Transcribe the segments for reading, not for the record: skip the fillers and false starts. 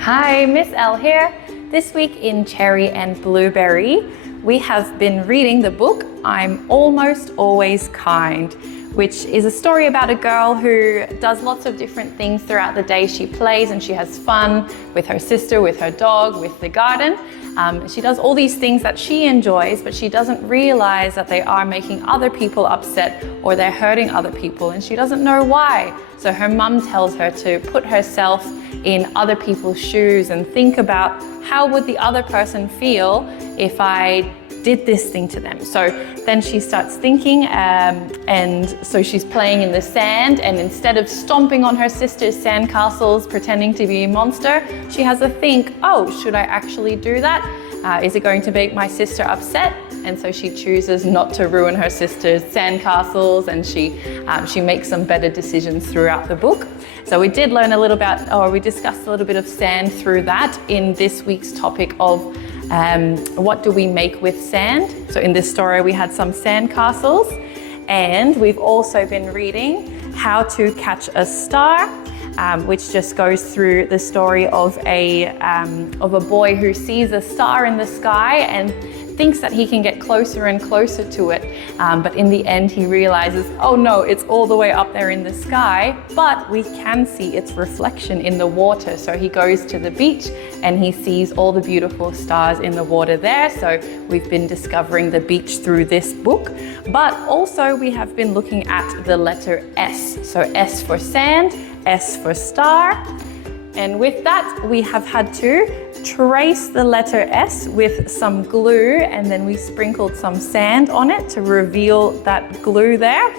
Hi, Miss L here. This week in Cherry and Blueberry, we have been reading the book I'm Almost Always Kind, which is a story about a girl who does lots of different things throughout the day. She plays and she has fun with her sister, with her dog, with the garden. She does all these things that she enjoys, but she doesn't realize that they are making other people upset or they're hurting other people, and she doesn't know why. So her mum tells her to put herself in other people's shoes and think about how would the other person feel if I did this thing to them. So then she starts thinking, and so she's playing in the sand, and instead of stomping on her sister's sandcastles pretending to be a monster, she has a think, oh, should I actually do that? Is it going to make my sister upset? And so she chooses not to ruin her sister's sandcastles, and she makes some better decisions throughout the book. So we did learn a little about, or we discussed a little bit of sand through that in this week's topic of what do we make with sand? So in this story, we had some sand castles, and we've also been reading How to Catch a Star, which just goes through the story of a boy who sees a star in the sky and thinks that he can get closer and closer to it. But in the end, he realizes, oh no, it's all the way up there in the sky, but we can see its reflection in the water. So he goes to the beach and he sees all the beautiful stars in the water there. So we've been discovering the beach through this book, but also we have been looking at the letter S. So S for sand, S for star. And with that, we have had to trace the letter S with some glue, and then we sprinkled some sand on it to reveal that glue there.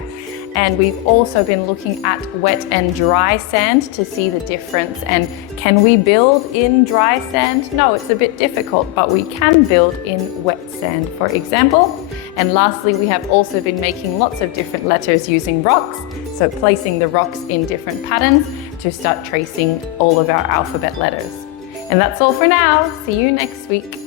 And we've also been looking at wet and dry sand to see the difference. And can we build in dry sand? No, it's a bit difficult, but we can build in wet sand, for example. And lastly, we have also been making lots of different letters using rocks. So placing the rocks in different patterns to start tracing all of our alphabet letters. And that's all for now. See you next week.